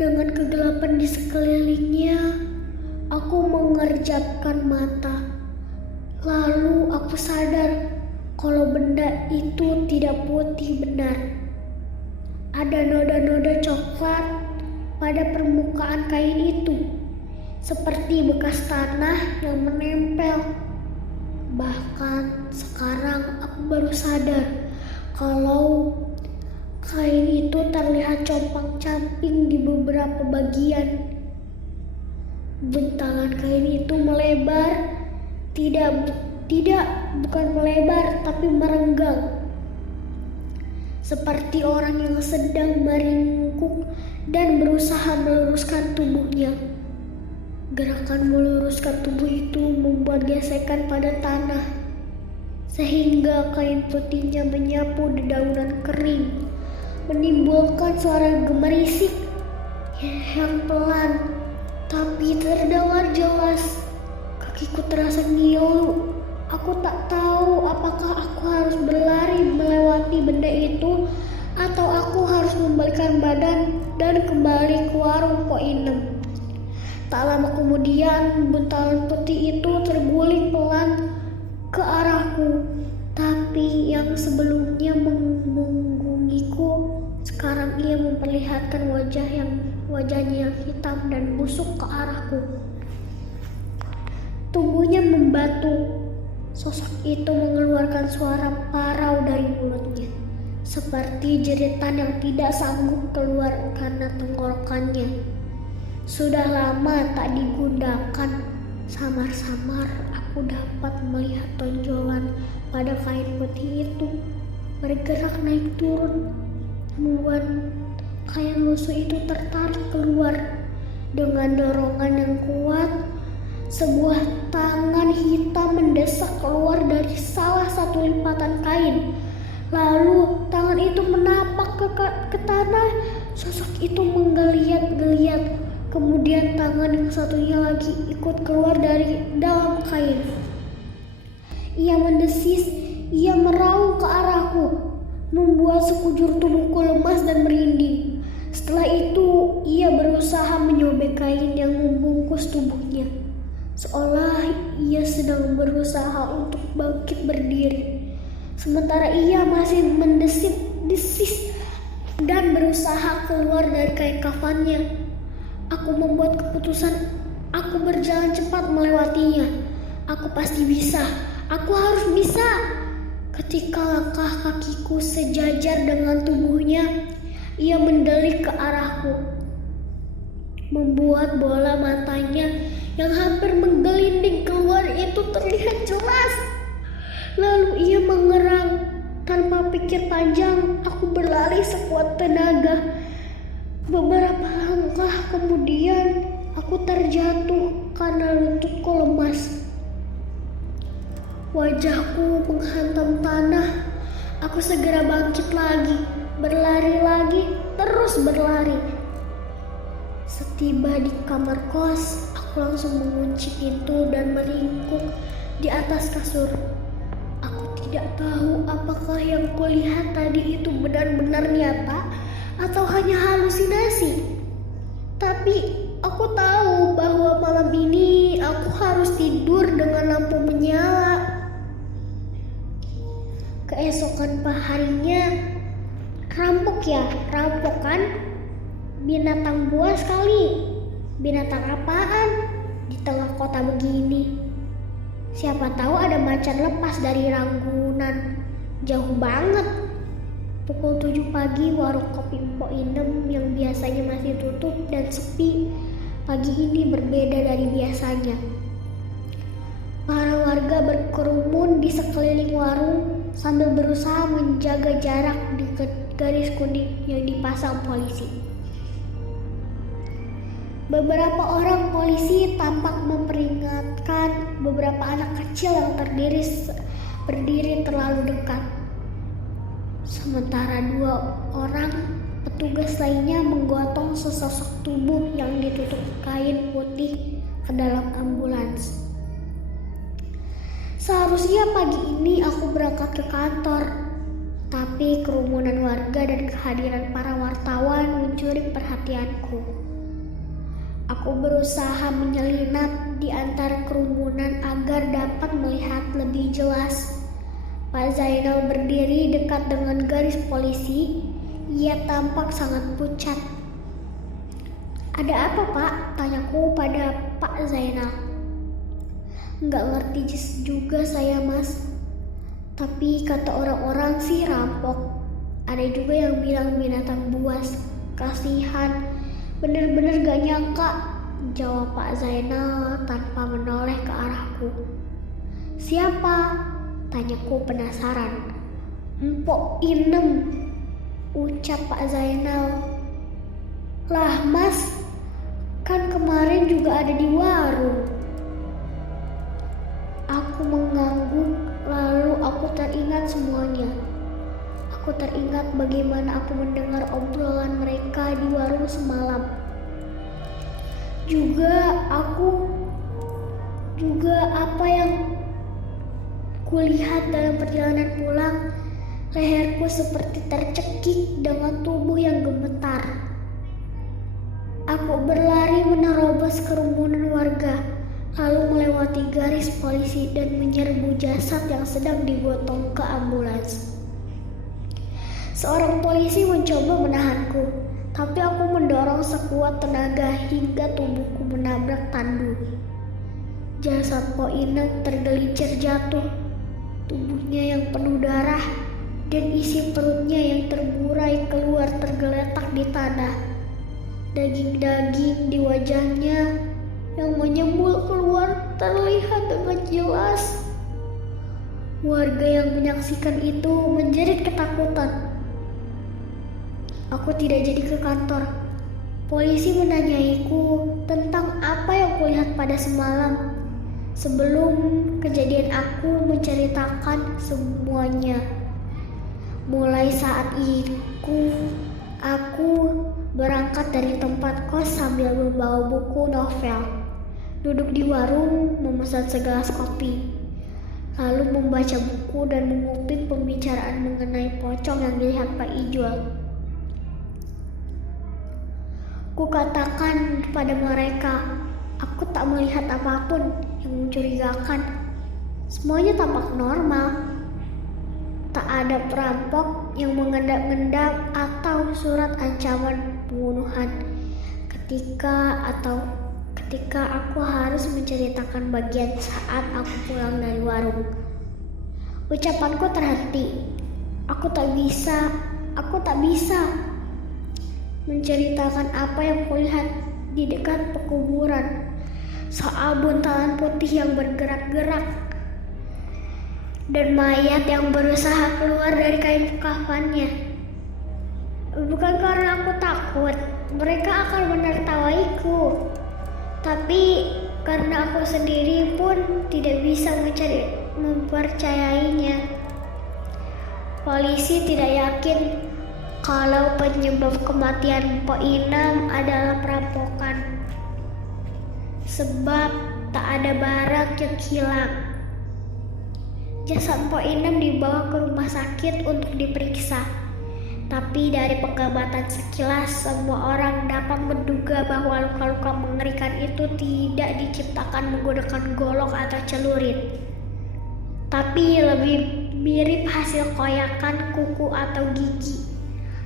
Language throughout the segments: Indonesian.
Dengan kegelapan di sekelilingnya, aku mengerjapkan mata. Lalu aku sadar kalau benda itu tidak putih benar. Ada noda-noda coklat pada permukaan kain itu, seperti bekas tanah yang menempel. Bahkan sekarang aku baru sadar kalau kain itu terlihat compang-camping di beberapa bagian. Bentangan kain itu melebar, bukan melebar tapi merenggang. Seperti orang yang sedang meringkuk dan berusaha meluruskan tubuhnya. Gerakan meluruskan tubuh itu membuat gesekan pada tanah, sehingga kain putihnya menyapu dedaunan kering, menimbulkan suara gemerisik yang pelan tapi terdengar jelas. Kakiku terasa ngilu. Aku tak tahu apakah aku harus berlari melewati benda itu atau aku harus membalikkan badan dan kembali ke warung Pok Inem. Tak lama kemudian buntalan putih itu terguling pelan ke arahku, tapi yang sebelumnya mengunggungiku, sekarang ia memperlihatkan wajahnya yang hitam dan busuk ke arahku. Tubuhnya membatu. Sosok itu mengeluarkan suara parau dari mulutnya, seperti jeritan yang tidak sanggup keluar karena tenggorokannya. Sudah lama tak digunakan. Samar-samar aku dapat melihat tonjolan pada kain putih itu bergerak naik turun, membuat kain lusuh itu tertarik keluar. Dengan dorongan yang kuat, sebuah tangan hitam mendesak keluar dari salah satu lipatan kain. Lalu tangan itu menapak ke tanah. Sosok itu menggeliat-geliat. Kemudian tangan yang satunya lagi ikut keluar dari dalam kain. Ia mendesis, ia meraung ke arahku, membuat sekujur tubuhku lemas dan merinding. Setelah itu, ia berusaha menyobek kain yang membungkus tubuhnya, seolah ia sedang berusaha untuk bangkit berdiri. Sementara ia masih mendesis dan berusaha keluar dari kain kafannya. Aku membuat keputusan, aku berjalan cepat melewatinya. Aku pasti bisa, aku harus bisa. Ketika langkah kakiku sejajar dengan tubuhnya, ia mendelik ke arahku, membuat bola matanya yang hampir menggelinding keluar itu terlihat jelas. Lalu ia mengerang. Tanpa pikir panjang, aku berlari sekuat tenaga. Beberapa langkah kemudian, aku terjatuh karena lututku lemas. Wajahku menghantam tanah. Aku segera bangkit lagi, berlari lagi, terus berlari. Setiba di kamar kos, aku langsung mengunci pintu dan meringkuk di atas kasur. Aku tidak tahu apakah yang kulihat tadi itu benar-benar nyata atau hanya halusinasi. Tapi aku tahu bahwa malam ini aku harus tidur dengan lampu menyala. Keesokan harinya, rampok kan? Binatang buas kali. Binatang apaan di tengah kota begini? Siapa tahu ada macan lepas dari Ragunan. Jauh banget. Pukul 7 pagi, warung kopi Pok Inem yang biasanya masih tutup dan sepi, pagi ini berbeda dari biasanya. Para warga berkerumun di sekeliling warung sambil berusaha menjaga jarak di garis kuning yang dipasang polisi. Beberapa orang polisi tampak memperingatkan beberapa anak kecil yang berdiri terlalu dekat. Sementara 2 orang petugas lainnya menggotong sesosok tubuh yang ditutup kain putih ke dalam ambulans. Seharusnya pagi ini aku berangkat ke kantor, tapi kerumunan warga dan kehadiran para wartawan mencuri perhatianku. Aku berusaha menyelinap di antara kerumunan agar dapat melihat lebih jelas. Pak Zainal berdiri dekat dengan garis polisi. Ia tampak sangat pucat. "Ada apa, Pak?" tanyaku pada Pak Zainal. "Nggak ngerti juga saya, Mas. Tapi kata orang-orang sih rampok. Ada juga yang bilang binatang buas. Kasihan. Bener-bener gak nyangka," jawab Pak Zainal tanpa menoleh ke arahku. "Siapa?" tanyaku penasaran. "Mpok Inem," ucap Pak Zainal. "Lah Mas, kan kemarin juga ada di warung." Aku mengangguk, lalu aku teringat semuanya. Aku teringat bagaimana aku mendengar obrolan mereka di warung semalam. Juga apa yang kulihat dalam perjalanan pulang. Leherku seperti tercekik dengan tubuh yang gemetar. Aku berlari menerobos kerumunan warga, lalu melewati garis polisi dan menyerbu jasad yang sedang digotong ke ambulans. Seorang polisi mencoba menahanku, tapi aku mendorong sekuat tenaga hingga tubuhku menabrak tandu. Jasad Po Inem tergelincir jatuh, tubuhnya yang penuh darah dan isi perutnya yang terburai keluar tergeletak di tanah. Daging-daging di wajahnya yang menyembul keluar terlihat dengan jelas. Warga yang menyaksikan itu menjerit ketakutan. Aku tidak jadi ke kantor. Polisi menanyaiku tentang apa yang kulihat pada semalam. Sebelum kejadian aku menceritakan semuanya. Mulai saat itu, aku berangkat dari tempat kos sambil membawa buku novel. Duduk di warung memesan segelas kopi. Lalu membaca buku dan menguping pembicaraan mengenai pocong yang dilihat Pak Ijol. Kukatakan pada mereka, aku tak melihat apapun yang mencurigakan. Semuanya tampak normal. Tak ada perampok yang mengendap-endap atau surat ancaman pembunuhan ketika aku harus menceritakan bagian saat aku pulang dari warung. Ucapanku terhenti. Aku tak bisa menceritakan apa yang kulihat di dekat pekuburan soal buntalan putih yang bergerak-gerak dan mayat yang berusaha keluar dari kain kafannya. Bukan karena aku takut mereka akan menertawaiku, tapi karena aku sendiri pun tidak bisa mempercayainya. Polisi tidak yakin kalau penyebab kematian Po Inem adalah perampokan, sebab tak ada barang yang hilang. Jasad Po Inem dibawa ke rumah sakit untuk diperiksa, tapi dari pengamatan sekilas semua orang dapat menduga bahwa luka-luka mengerikan itu tidak diciptakan menggunakan golok atau celurit, tapi lebih mirip hasil koyakan kuku atau gigi.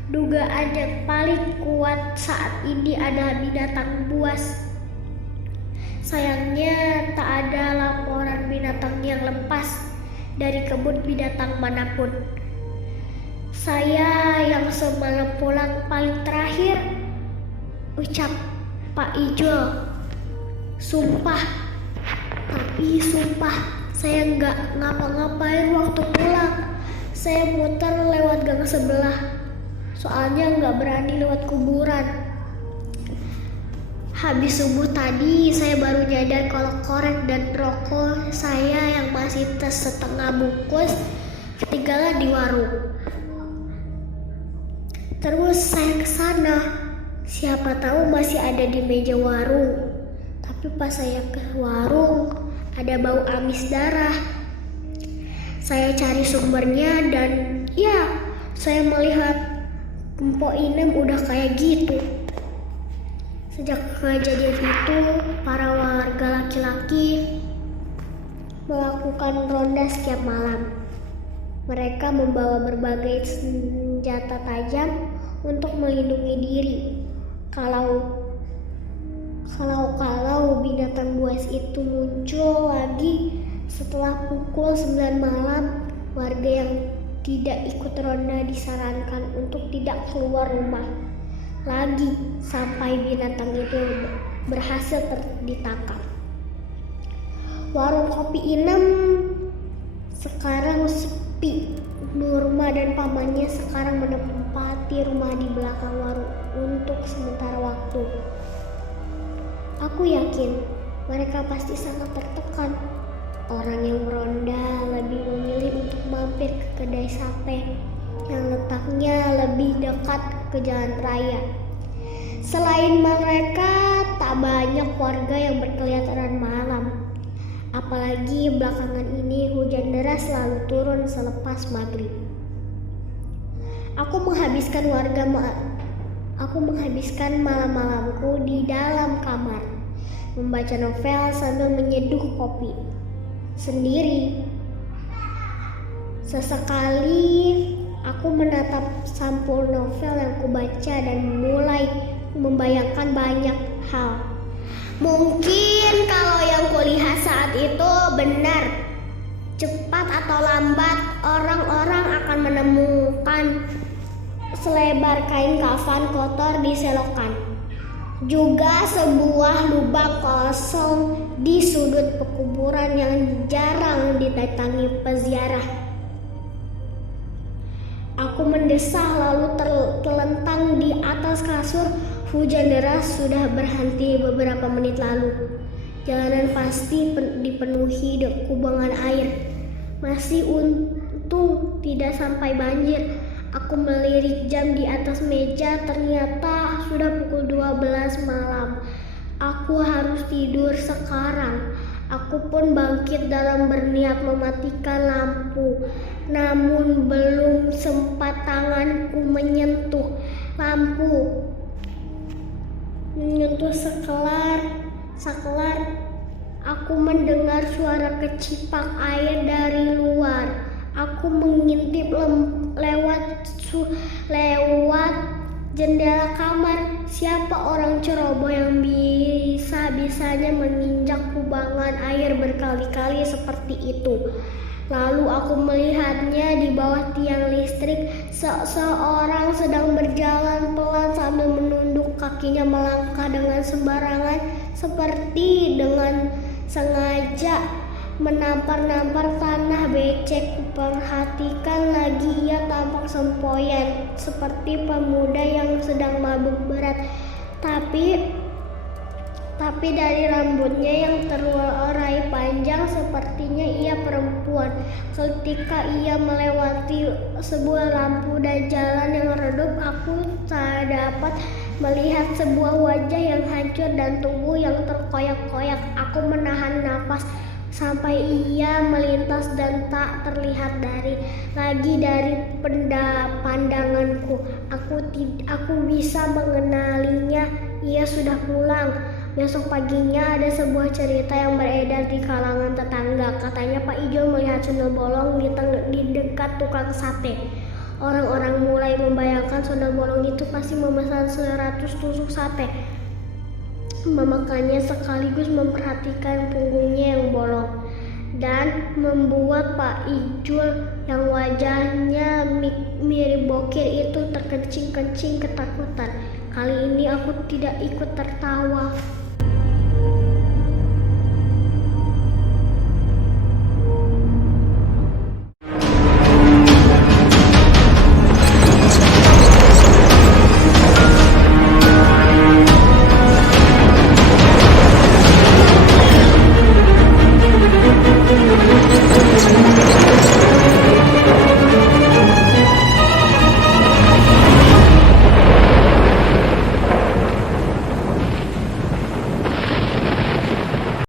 Dugaan yang paling kuat saat ini adalah binatang buas. Sayangnya tak ada laporan binatang yang lepas dari kebun binatang manapun. "Saya yang semalam pulang paling terakhir," ucap Pak Ijol. Sumpah saya nggak ngapa-ngapain waktu pulang. Saya muter lewat gang sebelah. Soalnya nggak berani lewat kuburan. Habis subuh tadi saya baru nyadar kalau korek dan rokok saya yang masih setengah bungkus ketinggalan di warung. Terus saya ke sana. Siapa tahu masih ada di meja warung. Tapi pas saya ke warung ada bau amis darah. Saya cari sumbernya dan ya, saya melihat Mpok Inem udah kayak gitu. Sejak kejadian itu, para warga laki-laki melakukan ronda setiap malam. Mereka membawa berbagai senjata tajam untuk melindungi diri. Kalau binatang buas itu muncul lagi setelah pukul 9 malam, warga yang tidak ikut ronda disarankan untuk tidak keluar rumah lagi sampai binatang itu berhasil ditangkap. Warung kopi Inem sekarang sepi. Nurma dan pamannya sekarang menempati rumah di belakang warung untuk sementara waktu. Aku yakin mereka pasti sangat tertekan. Orang yang meronda lebih memilih untuk mampir ke kedai sate yang letaknya lebih dekat ke jalan raya. Selain mereka, tak banyak warga yang berkeliaran malam. Apalagi belakangan ini hujan deras selalu turun selepas maghrib. Aku menghabiskan malam-malamku di dalam kamar, membaca novel sambil menyeduh kopi sendiri. Sesekali aku menatap sampul novel yang kubaca dan mulai membayangkan banyak hal. Mungkin kalau yang kulihat saat itu benar, cepat atau lambat orang-orang akan menemukan selebar kain kafan kotor di selokan. Juga sebuah lubang kosong di sudut pekuburan yang jarang didatangi peziarah. Aku mendesah lalu terlentang di atas kasur. Hujan deras sudah berhenti beberapa menit lalu. Jalanan pasti dipenuhi kubangan air. Masih untung tidak sampai banjir. Aku melirik jam di atas meja, ternyata sudah pukul 12 malam. Aku harus tidur sekarang. Aku pun bangkit dalam berniat mematikan lampu. Namun belum sempat tanganku menyentuh lampu. Menyentuh saklar, aku mendengar suara kecipak air dari luar. Aku mengintip lewat jendela kamar. Siapa orang ceroboh yang bisa-bisanya menginjak kubangan air berkali-kali seperti itu? Lalu aku melihatnya di bawah tiang listrik. Seseorang sedang berjalan pelan sambil menunduk kakinya, melangkah dengan sembarangan seperti dengan sengaja menampar-nampar tanah becek. Perhatikan lagi, ia tampak sempoyan seperti pemuda yang sedang mabuk berat. Tapi dari rambutnya yang terurai panjang, sepertinya ia perempuan. Ketika ia melewati sebuah lampu dan jalan yang redup, aku tak dapat melihat sebuah wajah yang hancur dan tubuh yang terkoyak-koyak. Aku menahan napas sampai ia melintas dan tak terlihat lagi dari pandanganku. Aku bisa mengenalinya. Ia sudah pulang. Besok paginya ada sebuah cerita yang beredar di kalangan tetangga. Katanya Pak Ijo melihat sundel bolong di dekat tukang sate. Orang-orang mulai membayangkan sundel bolong itu pasti memesan 100 tusuk sate. Memakannya sekaligus memperhatikan punggungnya yang bolong. Dan membuat Pak Ijul yang wajahnya mirip bokir itu terkencing-kencing ketakutan. Kali ini aku tidak ikut tertawa.